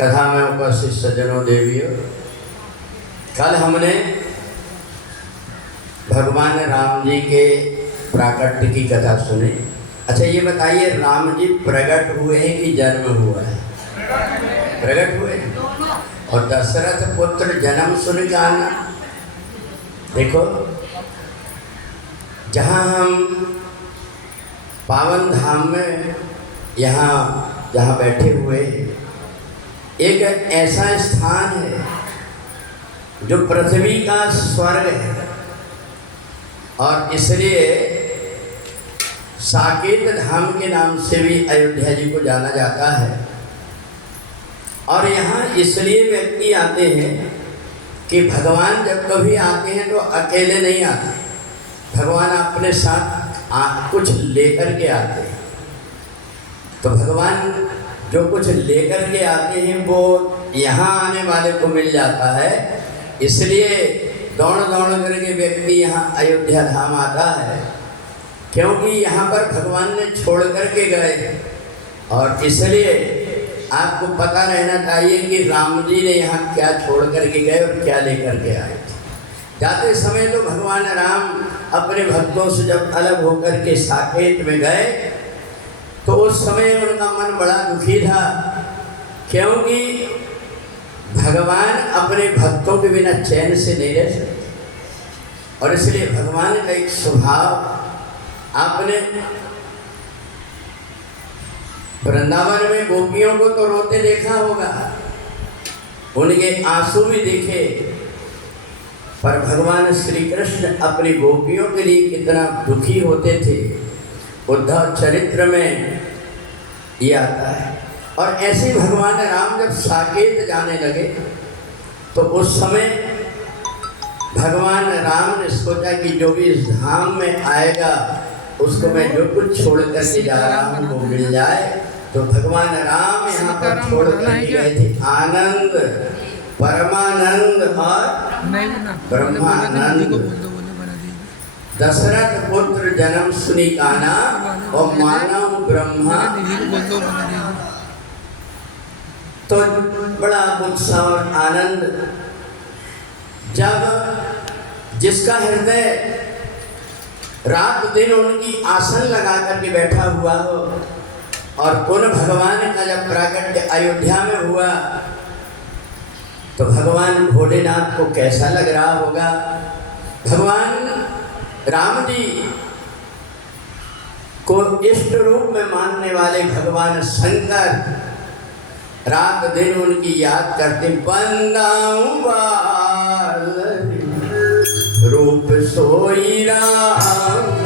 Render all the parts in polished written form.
कथा में उपस्थित सज्जनों देवियों, कल हमने भगवान राम जी के प्राकट्य की कथा सुनी। अच्छा ये बताइए, राम जी प्रकट हुए हैं कि जन्म हुआ है? प्रकट हुए हैं। और दशरथ पुत्र जन्म सुन के आना। देखो, जहाँ हम पावन धाम में यहाँ जहाँ बैठे हुए, एक ऐसा स्थान है जो पृथ्वी का स्वर्ग है, और इसलिए साकेत धाम के नाम से भी अयोध्या जी को जाना जाता है। और यहाँ इसलिए व्यक्ति आते हैं कि भगवान जब कभी आते हैं तो अकेले नहीं आते, भगवान अपने साथ कुछ लेकर के आते हैं। तो भगवान जो कुछ लेकर के आते हैं वो यहाँ आने वाले को मिल जाता है, इसलिए दौड़ दौड़ करके व्यक्ति यहाँ अयोध्या धाम आता है, क्योंकि यहाँ पर भगवान ने छोड़ करके गए। और इसलिए आपको पता रहना चाहिए कि राम जी ने यहाँ क्या छोड़ करके गए और क्या लेकर के आए थे। जाते समय तो भगवान राम अपने भक्तों से जब अलग होकर के साकेत में गए तो उस समय उनका मन बड़ा दुखी था, क्योंकि भगवान अपने भक्तों के बिना चैन से नहीं रह सकते। और इसलिए भगवान का एक स्वभाव, आपने वृंदावन में गोपियों को तो रोते देखा होगा, उनके आंसू भी देखे, पर भगवान श्री कृष्ण अपनी गोपियों के लिए कितना दुखी होते थे, उद्धव चरित्र में ये आता है। और ऐसे भगवान राम जब साकेत जाने लगे तो उस समय भगवान राम ने सोचा कि जो भी इस धाम में आएगा उसको मैं जो कुछ छोड़ करके जा रहा हूँ वो मिल जाए। तो भगवान राम यहाँ पर छोड़ करके गए थे आनंद, परमानंद और ब्रह्मानंद। दशरथ पुत्र जन्म सुनी काना और मानव ब्रह्मा। तो बड़ा उत्साह और आनंद, जब जिसका हृदय रात दिन उनकी आसन लगा करके बैठा हुआ हो, और पुनः भगवान का जब प्राकट्य अयोध्या में हुआ तो भगवान भोलेनाथ को कैसा लग रहा होगा। भगवान राम जी को इष्ट रूप में मानने वाले भगवान शंकर रात दिन उनकी याद करते, बंदाऊं बाल रूप सोई राम,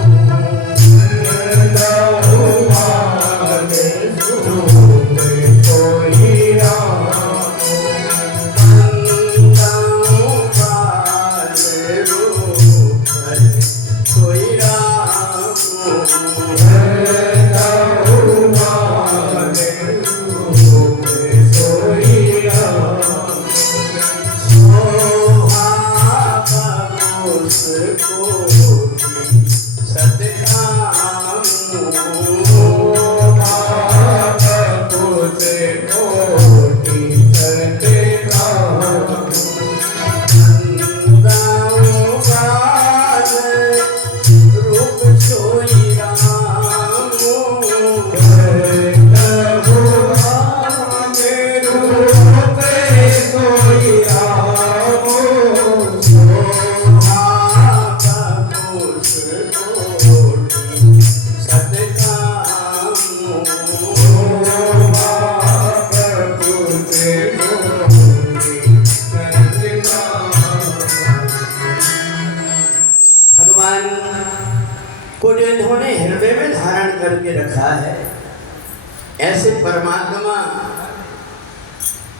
ऐसे परमात्मा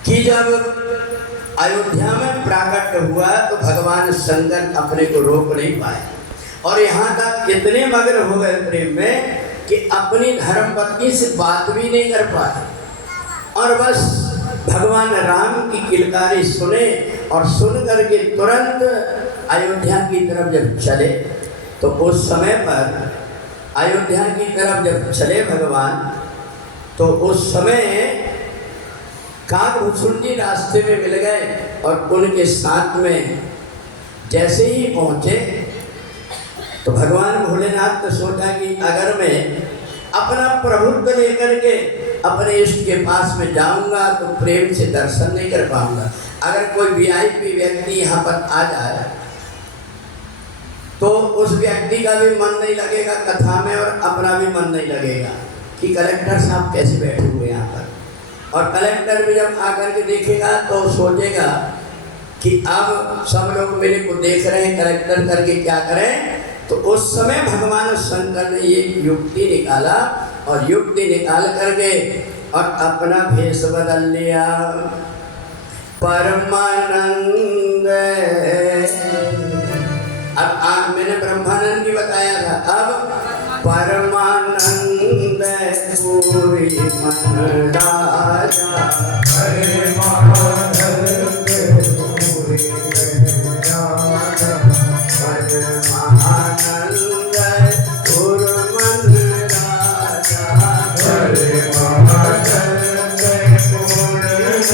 कि जब अयोध्या में प्राकट्य हुआ तो भगवान शंकर अपने को रोक नहीं पाए, और यहाँ तक इतने मग्न हो गए प्रेम में कि अपनी धर्मपत्नी से बात भी नहीं कर पाए, और बस भगवान राम की किलकारी सुने, और सुन करके तुरंत अयोध्या की तरफ जब चले तो उस समय पर अयोध्या की तरफ जब चले भगवान, तो उस समय काकभूषण जी रास्ते में मिल गए और उनके साथ में जैसे ही पहुंचे तो भगवान भोलेनाथ ने सोचा कि अगर मैं अपना प्रभुत्व लेकर के अपने इष्ट के पास में जाऊंगा तो प्रेम से दर्शन नहीं कर पाऊंगा। अगर कोई वीआईपी व्यक्ति यहाँ पर आ जाए तो उस व्यक्ति का भी मन नहीं लगेगा कथा में और अपना भी मन नहीं लगेगा कि कलेक्टर साहब कैसे बैठे हुए यहाँ पर। और कलेक्टर भी जब आकर के देखेगा तो सोचेगा कि अब सब लोग मेरे को देख रहे हैं, कलेक्टर करके क्या करें। तो उस समय भगवान शंकर ने ये युक्ति निकाला और युक्ति निकाल करके और अपना भेष बदल लिया। परमानंद, अब मैंने ब्रह्मानंद की बताया था, अब परमानंद पूरी मन राजा, परमानंद पूरी मन राजा, परमानंद पूरी मन राजा, परमानंद पूरी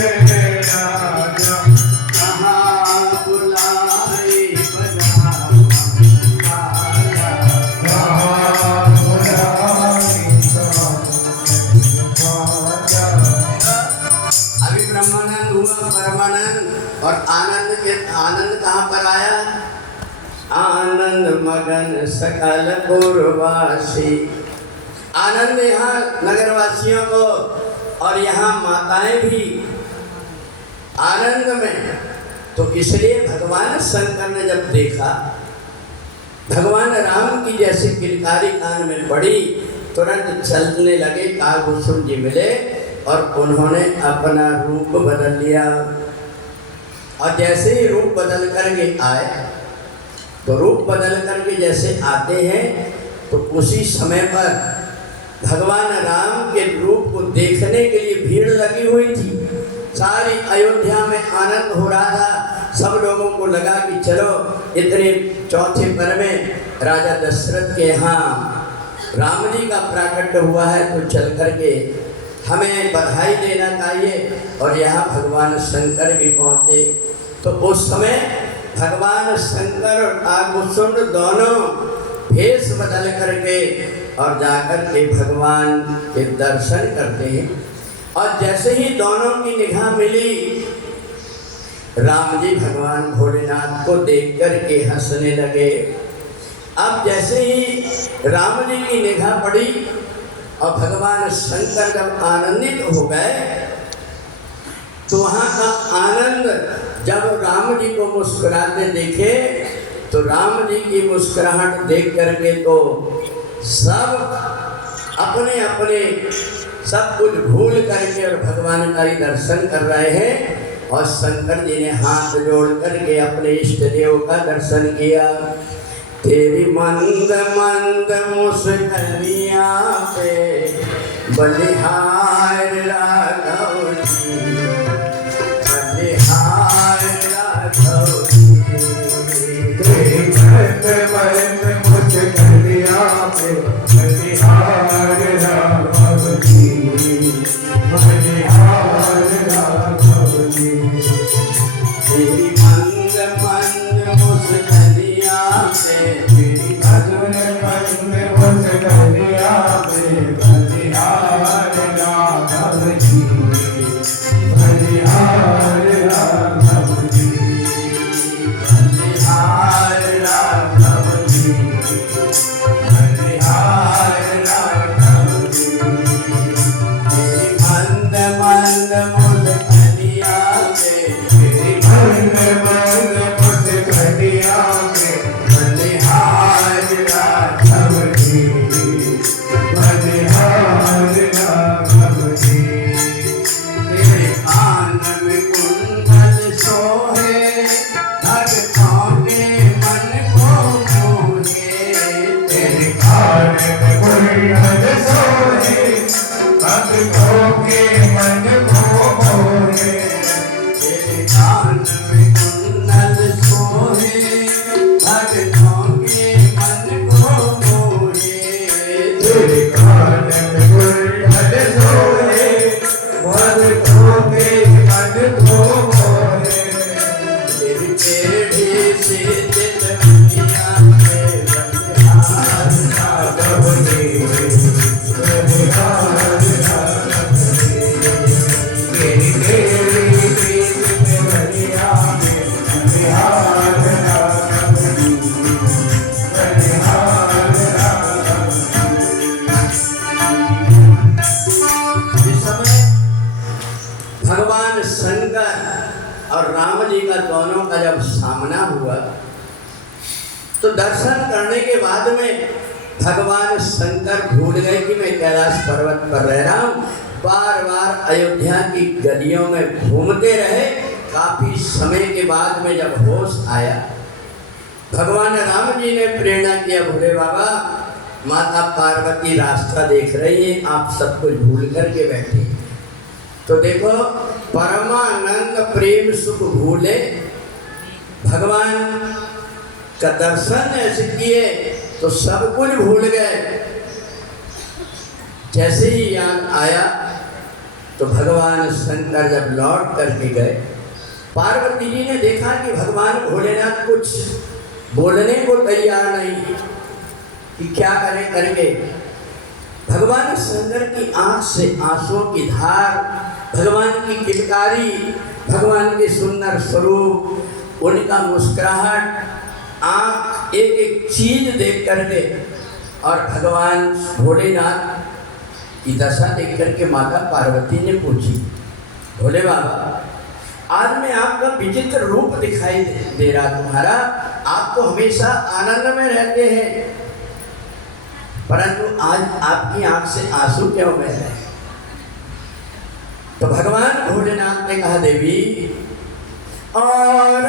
मन राजा, कहाँ बुलाई बजा परमानंद। और आनंद के आनंद कहाँ पर आया? आनंद मगन सकल पुरवासी। आनंद यहाँ नगरवासियों को और यहाँ माताएं भी आनंद में। तो इसलिए भगवान शंकर ने जब देखा भगवान राम की जैसे किलकारी कान में पड़ी तुरंत चलने लगे। काकभूषण जी मिले और उन्होंने अपना रूप बदल लिया। और जैसे ही रूप बदल करके आए तो रूप बदल करके जैसे आते हैं तो उसी समय पर भगवान राम के रूप को देखने के लिए भीड़ लगी हुई थी। सारी अयोध्या में आनंद हो रहा था। सब लोगों को लगा कि चलो इतने चौथे पर में राजा दशरथ के यहाँ राम जी का प्राकट्य हुआ है तो चल करके हमें बधाई देना चाहिए। और यहाँ भगवान शंकर भी पहुँचे। तो उस समय भगवान शंकर और काकभूषण दोनों भेष बदल करके और जाकर के भगवान के दर्शन करते हैं। और जैसे ही दोनों की निगाह मिली राम जी भगवान भोलेनाथ को देख करके हंसने लगे। अब जैसे ही राम जी की निगाह पड़ी और भगवान शंकर जब आनंदित हो गए तो वहाँ का आनंद जब राम जी को मुस्कुराते देखे तो राम जी की मुस्कुराहट देख करके तो सब अपने अपने सब कुछ भूल करके और भगवान का ही दर्शन कर रहे हैं। और शंकर जी ने हाथ जोड़ करके अपने इष्ट देव का दर्शन किया। तेरी मंद मंद मुस्कुराहट पे बलिहार राघव जी, बलिहार राघव जी। तेरी मंद मंद मुस्कुराहट पे बलिहार राघव जी, बलिहार राघव जी। तेरी मंद मंद मुस्कुराहट से तेरी मंद मंद मुस्कुराहट पे बलिहार राघव जी। भगवान शंकर और राम जी का दोनों का जब सामना हुआ तो दर्शन करने के बाद में भगवान शंकर भूल गए कि मैं कैलाश पर्वत पर रह रहा हूँ। बार बार अयोध्या की गलियों में घूमते रहे। काफी समय के बाद में जब होश आया, भगवान राम जी ने प्रेरणा किया, भोले बाबा माता पार्वती रास्ता देख रही है, आप सब कुछ भूल करके बैठे। तो देखो परमानंद प्रेम सुख भूले, भगवान का दर्शन ऐसे किए तो सब कुछ भूल गए। जैसे ही याद आया तो भगवान शंकर जब लौट करके गए, पार्वती जी ने देखा कि भगवान भोलेनाथ कुछ बोलने को तैयार नहीं कि क्या करें करके। भगवान शंकर की आंख से आंसुओं की धार, भगवान की किलकारी, भगवान के सुंदर स्वरूप, उनका मुस्कुराहट, आंख एक एक चीज देख करके और भगवान भोलेनाथ की दशा देख करके माता पार्वती ने पूछी, भोले बाबा आज मैं आपका विचित्र रूप दिखाई दे रहा तुम्हारा, आप तो हमेशा आनंद में रहते हैं, परंतु आज आपकी आंख से आंसू क्यों बह रहे हैं? तो भगवान भोलेनाथ ने कहा, देवी और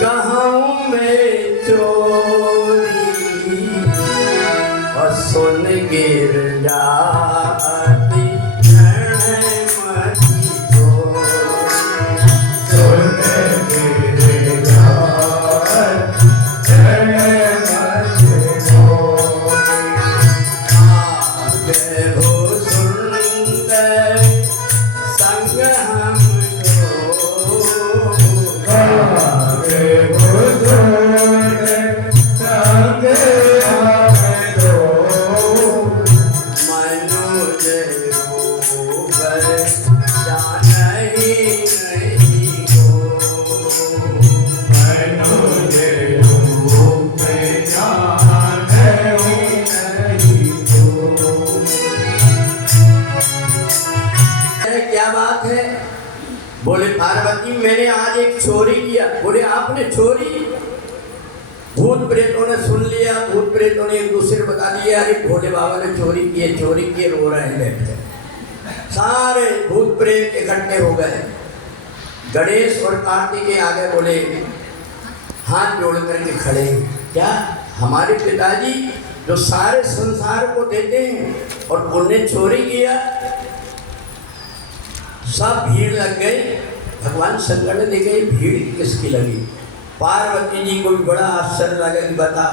कहूँ मैं चोरी और सुन गिर जाती बोले पार्वती मैंने आज एक चोरी किया। बोले आपने चोरी? भूत प्रेतों ने सुन लिया, भूत प्रेतों ने एक दूसरे बता दिया, अरे भोले बाबा ने चोरी किए रो रहे हैं बैठे। सारे भूत प्रेत इकट्ठे हो गए। गणेश और कार्तिकेय आगे बोले, हाथ जोड़ करके खड़े, क्या हमारे पिताजी जो सारे संसार को देते हैं और उन्हें चोरी किया? सब भीड़ लग गई। भगवान शंकर ने देखा ये भीड़ किसकी लगी। पार्वती जी को भी बड़ा आश्चर्य लगा कि बता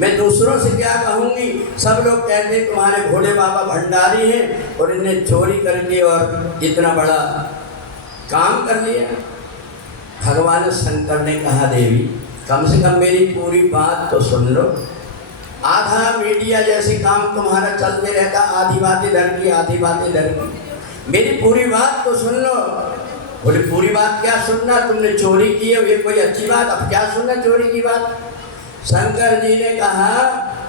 मैं दूसरों से क्या कहूँगी, सब लोग कहते हैं तुम्हारे भोले बाबा भंडारी हैं और इन्हें चोरी करके और इतना बड़ा काम कर लिया। भगवान शंकर ने कहा, देवी कम से कम मेरी पूरी बात तो सुन लो। आधा मीडिया जैसे काम तुम्हारा चलते रहता, आधी बात इधर की आधी बात इधर की, मेरी पूरी बात तो सुन लो। बोले पूरी बात क्या सुनना, तुमने चोरी की है, ये कोई अच्छी बात, अब क्या सुनना चोरी की बात। शंकर जी ने कहा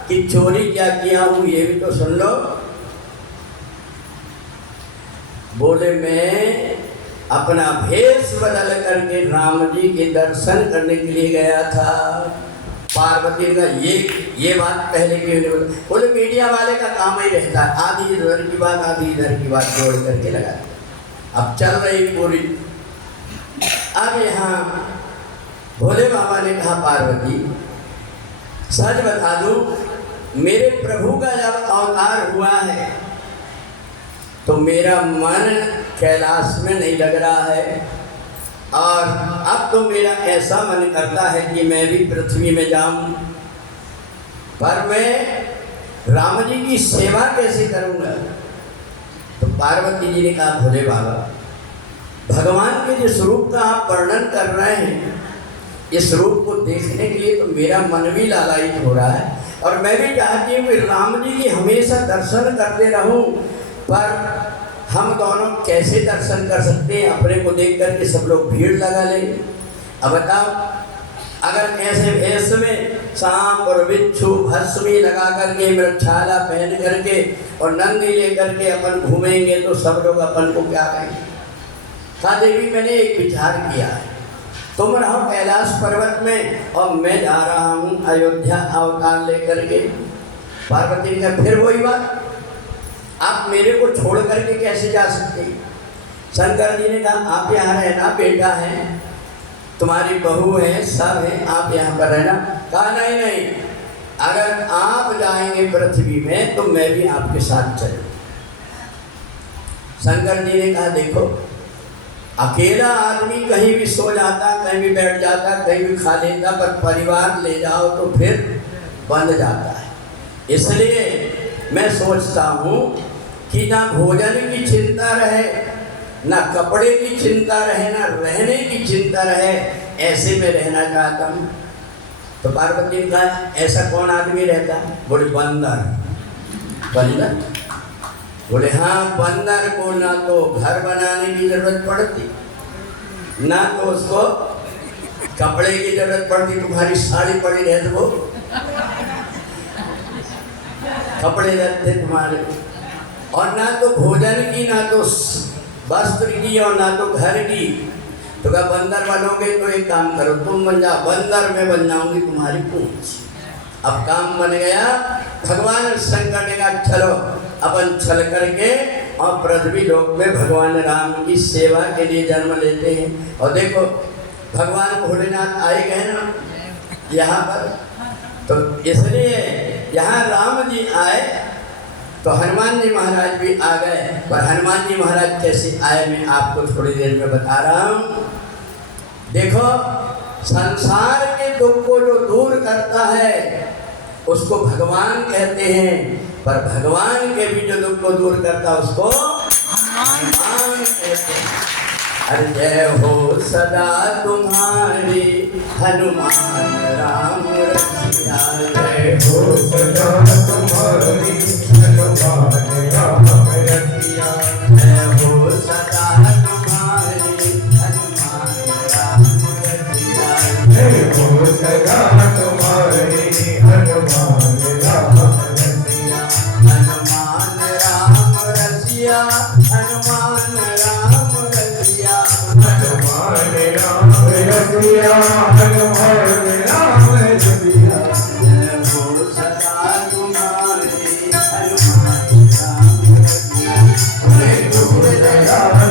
कि चोरी क्या किया हूँ ये भी तो सुन लो। बोले मैं अपना भेष बदल करके राम जी के दर्शन करने के लिए गया था। पार्वती का ये बात पहले क्यों नहीं बोला? बोले मीडिया वाले का काम ही रहता है, आधी इधर की बात आधी इधर की बात जोड़ करके लगा। अब चल रही पूरी। अब यहाँ भोले बाबा ने कहा, पार्वती सच बता दूं, मेरे प्रभु का जब अवतार हुआ है तो मेरा मन कैलाश में नहीं लग रहा है और अब तो मेरा ऐसा मन करता है कि मैं भी पृथ्वी में जाऊं, पर मैं राम जी की सेवा कैसे करूंगा? तो पार्वती जी ने कहा, भोले बाबा भगवान के जिस रूप का आप वर्णन कर रहे हैं, इस रूप को देखने के लिए तो मेरा मन भी लालायित हो रहा है और मैं भी चाहती हूँ कि राम जी की हमेशा दर्शन करते रहूं, पर हम दोनों कैसे दर्शन कर सकते हैं? अपने को देख करके सब लोग भीड़ लगा लेंगे। अब बताओ, अगर ऐसे भेष में सांप और बिच्छू भस्मी लगा करके, मृक्षाला पहन करके और नंदी लेकर के अपन घूमेंगे तो सब लोग अपन को क्या कहेंगे। कहा देवी मैंने एक विचार किया है, तुम रहो कैलाश पर्वत में और मैं जा रहा हूँ अयोध्या अवतार लेकर के। पार्वती ने कहा फिर वही बात, आप मेरे को छोड़ करके कैसे जा सकते हैं। शंकर जी ने कहा आप यहाँ रहना, बेटा है, तुम्हारी बहू है, सब है, आप यहाँ पर रहना। कहा नहीं नहीं, अगर आप जाएंगे पृथ्वी में तो मैं भी आपके साथ चलूँ। शंकर जी ने कहा देखो, अकेला आदमी कहीं भी सो जाता, कहीं भी बैठ जाता, कहीं भी खा लेता, पर परिवार ले जाओ तो फिर बंद जाता है। इसलिए मैं सोचता हूँ कि ना भोजन की चिंता रहे, ना कपड़े की चिंता रहे, ना रहने की चिंता रहे, ऐसे में रहना चाहता हूँ। तो पार्वती ने कहा ऐसा कौन आदमी रहता। बोले बंदर। बंदर? बोले हाँ, बंदर को ना तो घर बनाने की जरूरत पड़ती, ना तो उसको कपड़े की जरूरत पड़ती, तुम्हारी साड़ी पड़ी रहे तो वो कपड़े रहते तुम्हारे, और ना तो भोजन की, ना तो वस्त्र की, और ना तो घर की। तो क्या बंदर बनोगे तो एक काम करो, तुम बन जाओ बंदर, मैं बन जाऊंगी तुम्हारी पूंछ। अब काम बन गया। भगवान शंकर ने कहा चलो अपन चल करके और पृथ्वी लोक में भगवान राम की सेवा के लिए जन्म लेते हैं। और देखो भगवान भोलेनाथ आए गए ना यहाँ पर, तो इसलिए यहाँ राम जी आए तो हनुमान जी महाराज भी आ गए। पर हनुमान जी महाराज कैसे आए मैं आपको थोड़ी देर में बता रहा हूँ। देखो संसार के दुख को जो दूर करता है उसको भगवान कहते हैं, पर भगवान के भी जो दुख को दूर करता है उसको हनुमान कहते हैं। अरे जय हो सदा तुम्हारी हनुमान राम रसिया, जय हो सदा तुम्हारी हनुमान राम रसिया, जय हो सदा तुम्हारी हनुमान राम रसिया, जय हो सदा तुम्हारी हनुमान राम रसिया, हनुमान राम रसिया, हनुमान राम रसिया, हनुमान राम रसिया, हनुमान राम रसिया, जय हो सदा तुम्हारी हनुमान राम रसिया, जय हो सदा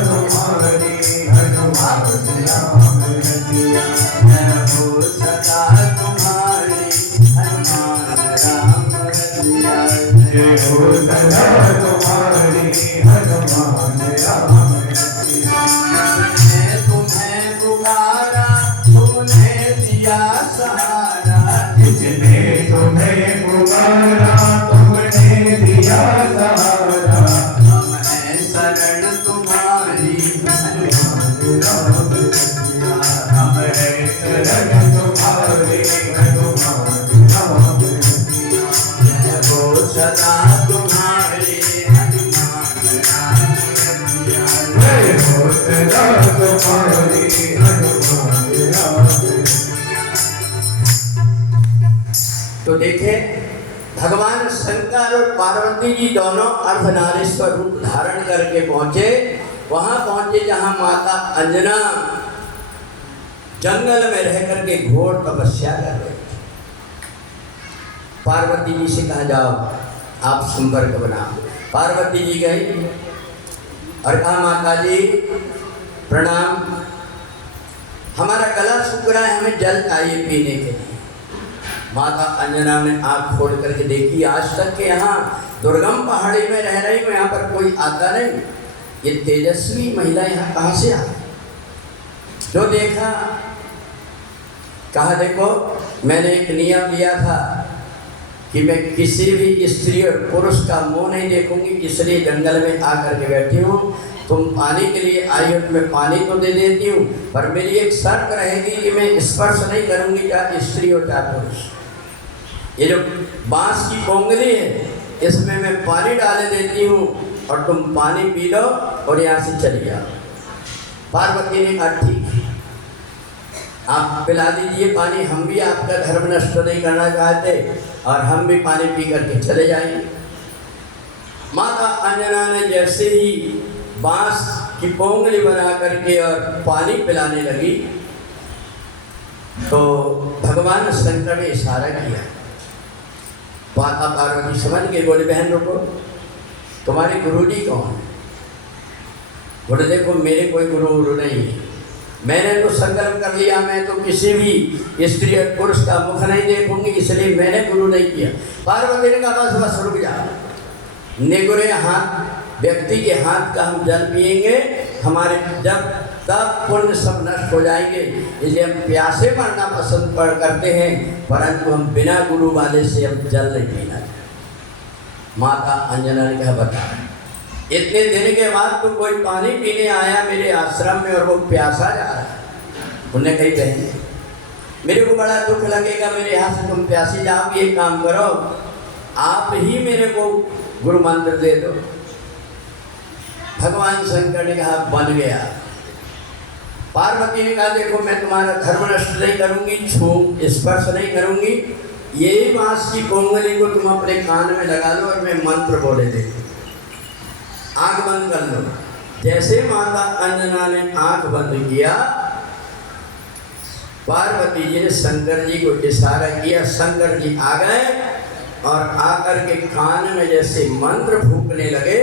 तुम्हारी हनुमान राम रसिया, जय हो सदा तुम्हारी हनुमान राम रसिया, जय हो सदा तुम्हारी हनुमान राम रसिया। तुम्हें पुकारा तुमने दिया सहारा, जिसने तुम्हें पुकारा तुमने दिया सहारा, हम हैं शरण तुम्हारी हनुमान राम रसिया, हम हैं शरण तुम्हारी हनुमान राम रसिया, जय हो सदा तुम्हारी हनुमान राम रसिया, जय हो सदा तुम्हारी हनुमान राम रसिया। तो देखे भगवान शंकर और पार्वती जी दोनों अर्धनारीश्वर रूप धारण करके पहुंचे। वहां पहुंचे जहां माता अंजना जंगल में रह करके घोर तपस्या कर रहे थे। पार्वती जी से कहा जाओ आप संपर्क बनाओ। पार्वती जी गई और कहा माता जी प्रणाम, हमारा गला सूख रहा है, हमें जल चाहिए पीने के लिए। माता अंजना ने आँख खोल करके देखी, आज तक के यहाँ दुर्गम पहाड़ी में रह रही हूँ, यहाँ पर कोई आता नहीं, ये तेजस्वी महिला यहाँ कहाँ से आ। जो देखा कहा देखो मैंने एक नियम लिया था कि मैं किसी भी स्त्री और पुरुष का मुंह नहीं देखूंगी, इसलिए जंगल में आकर के बैठी हूँ। तुम पानी के लिए आई हो तो मैं पानी तो दे देती हूँ, पर मेरी एक शर्त रहेगी कि मैं स्पर्श नहीं करूँगी, चाहे स्त्री हो चाहे पुरुष। ये जो बांस की पोंगली है इसमें मैं पानी डाल देती हूँ और तुम पानी पी लो और यहाँ से चली जाओ। पार्वती ने कहा ठीक है, आप पिला दीजिए पानी, हम भी आपका धर्म नष्ट नहीं करना चाहते और हम भी पानी पी करके चले जाएंगे। माता अंजना ने जैसे ही बांस की पोंगली बना करके और पानी पिलाने लगी तो भगवान शंकर ने इशारा किया। माता पार्वती समझ के बोले बहन रुको, तुम्हारे गुरुजी कौन है? बोले देखो मेरे कोई गुरु नहीं है, मैंने तो संकल्प कर लिया मैं तो किसी भी स्त्री और पुरुष का मुख नहीं देखूंगी, इसलिए मैंने गुरु नहीं किया। पार्वती ने कहा बस बस रुक जा, निगुरे हाथ व्यक्ति के हाथ का हम जल पिएंगे, हमारे जब तब पुण्य सब नष्ट हो जाएंगे, इसलिए हम प्यासे मरना पसंद करते हैं, परंतु हम बिना गुरु वाले से हम जल नहीं पीना। माता अंजना ने कहा बता, इतने दिन के बाद तो कोई पानी पीने आया मेरे आश्रम में और वो प्यासा जा रहा है। उन्होंने कही बहन मेरे को बड़ा दुख लगेगा, मेरे यहाँ से तुम प्यासी जाओगे, एक काम करो आप ही मेरे को गुरु मंत्र दे दो। भगवान शंकर ने कहा बन गया। पार्वती ने कहा देखो मैं तुम्हारा धर्म नष्ट नहीं करूंगी, छू स्पर्श नहीं करूंगी, यही बांस की पोंगली को तुम अपने कान में लगा लो और मैं मंत्र बोले देती, आंख बंद कर लो। जैसे माता अंजना ने आंख बंद किया, पार्वती जी ने शंकर जी को इशारा किया, शंकर जी आ गए और आकर के कान में जैसे मंत्र फूंकने लगे,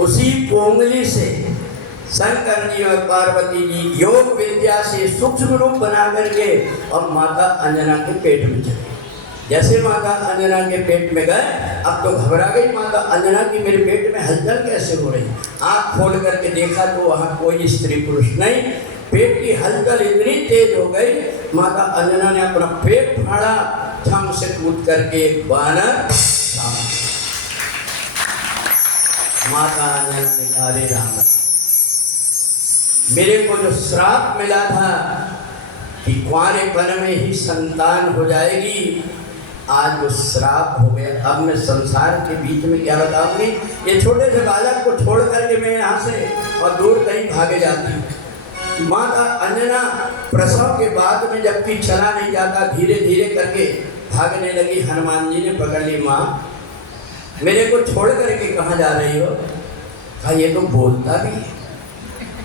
उसी पोंगली से शंकर जी और पार्वती जी योग विद्या से सूक्ष्म रूप बना करके और माता अंजना के पेट में चले। जैसे माता अंजना के पेट में गए, अब तो घबरा गई माता अंजना की मेरे पेट में हलचल कैसे हो रही। आँख खोल करके देखा तो वहाँ कोई स्त्री पुरुष नहीं, पेट की हलचल इतनी तेज हो गई, माता अंजना ने अपना पेट फाड़ा, थम से कूद करके एक बानर माता अंजना ने कहा रे राम, मेरे को जो श्राप मिला था कि कुंवारेपन में ही संतान हो जाएगी, आज वो श्राप हो गया। अब मैं संसार के बीच में क्या बताऊंगी, ये छोटे से बालक को छोड़ करके मैं यहाँ से और दूर कहीं भागे जाती। माता अंजना प्रसव के बाद में जबकि चला नहीं जाता, धीरे धीरे करके भागने लगी। हनुमान जी ने पकड़ ली, माँ मेरे को छोड़ करके कहाँ जा रही हो? कहा ये तो बोलता भी है।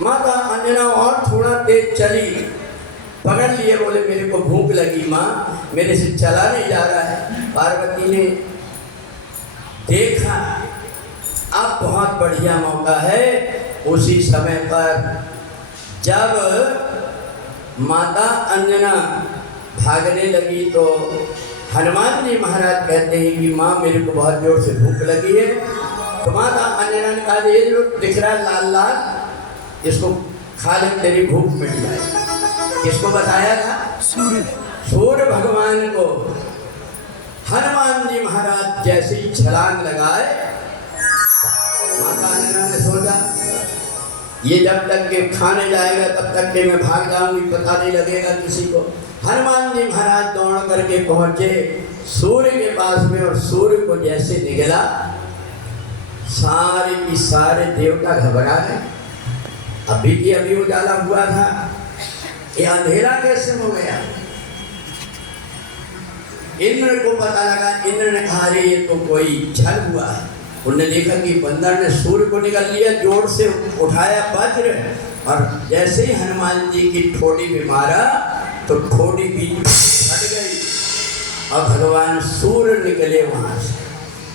माता अंजना और थोड़ा तेज चली, पकड़ लिए, बोले मेरे को भूख लगी माँ, मेरे से चला नहीं जा रहा है। पार्वती ने देखा अब बहुत बढ़िया मौका है। उसी समय पर जब माता अंजना भागने लगी तो हनुमान जी महाराज कहते हैं कि माँ मेरे को बहुत जोर से भूख लगी है। तो माता अंजना ने कहा ये जो दिख रहा है लाल लाल, इसको खा ले तेरी भूख मिट जाए। किसको बताया था? सूर्य भगवान को। हनुमान जी महाराज जैसे ही छलांग लगाए, माता अंजना ने सोचा ये जब तक के खाने जाएगा तब तक के मैं भाग जाऊंगी, पता नहीं लगेगा किसी को। हनुमान जी महाराज दौड़ करके पहुंचे सूर्य के पास में, और सूर्य को जैसे निगला, सारे की सारे देवता घबरा गए। अभी की अभी उजाला हुआ था, ये अंधेरा कैसे हो गया? इंद्र को पता लगा, इंद्र ने कहा अरे ये तो कोई छल हुआ है। उन्होंने देखा कि बंदर ने सूर्य को निकल लिया, जोर से उठाया वज्र, और जैसे ही हनुमान जी की ठोड़ी में मारा तो ठोड़ी बीच में फट गई और भगवान सूर्य निकले वहां से।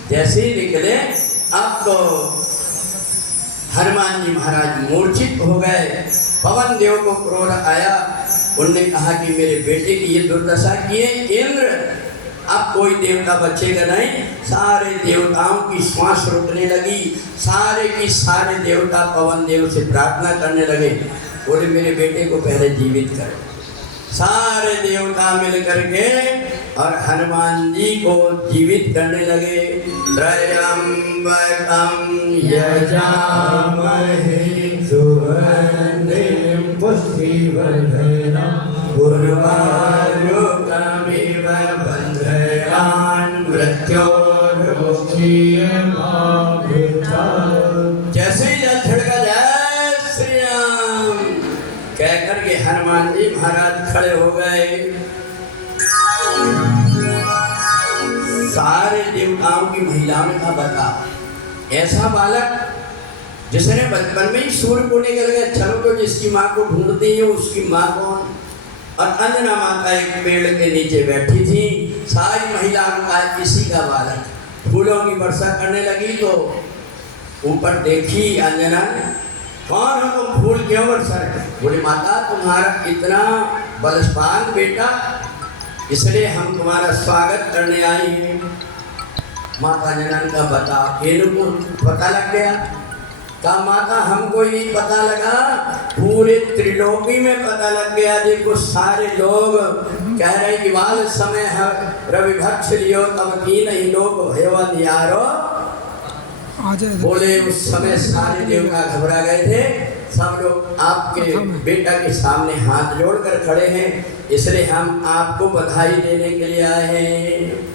जैसे ही निकले अब तो हनुमान जी महाराज मूर्छित हो गए। पवन देव को क्रोध आया, उनने कहा कि मेरे बेटे की ये दुर्दशा की है इंद्र, अब कोई देवता बचेगा नहीं। सारे देवताओं की श्वास रुकने लगी, सारे की सारे देवता पवन देव से प्रार्थना करने लगे, बोले मेरे बेटे को पहले जीवित करो। सारे देवता मिल करके और हनुमान जी को जीवित करने लगे। त्रयंबकं यजामहे सुगन्धिं पुष्टिवर्धनम् उर्वारुकमिव बन्धयान् मृत्योर्मुक्षीयमामृता। जैसे ही झटका जय श्री राम कह करके हनुमान जी महाराज खड़े हो गए। सारे देवताओं की महिलाओं ने कहा बता ऐसा बालक जिसने बचपन में ही सूर्य को निकल गया, चलो तो जिसकी माँ को ढूंढती है उसकी माँ कौन। और अंजना माता एक पेड़ के नीचे बैठी थी, सारी महिलाओं का किसी का बालक, फूलों की वर्षा करने लगी तो ऊपर देखी अंजना ने, कौन हो तुम, फूल क्यों बरसा रहे? बोले माता तुम्हारा इतना बलवान बेटा, इसलिए हम तुम्हारा स्वागत करने आई हैं। माता अंजना ने कहा बता, केलू को पता लग गया? कहा माता हमको ये पता लगा, पूरे त्रिलोकी में पता लग गया। देखो सारे लोग कह रहे कि वाल समय है रवि भक्ष लियो तब की नहीं लोग भयवन यारो। बोले उस समय सारे देवता घबरा गए थे, सब लोग आपके बेटा के सामने हाथ जोड़कर खड़े हैं, इसलिए हम आपको बधाई देने के लिए आए हैं।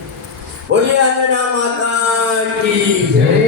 बोलिए अंजना माता की जय।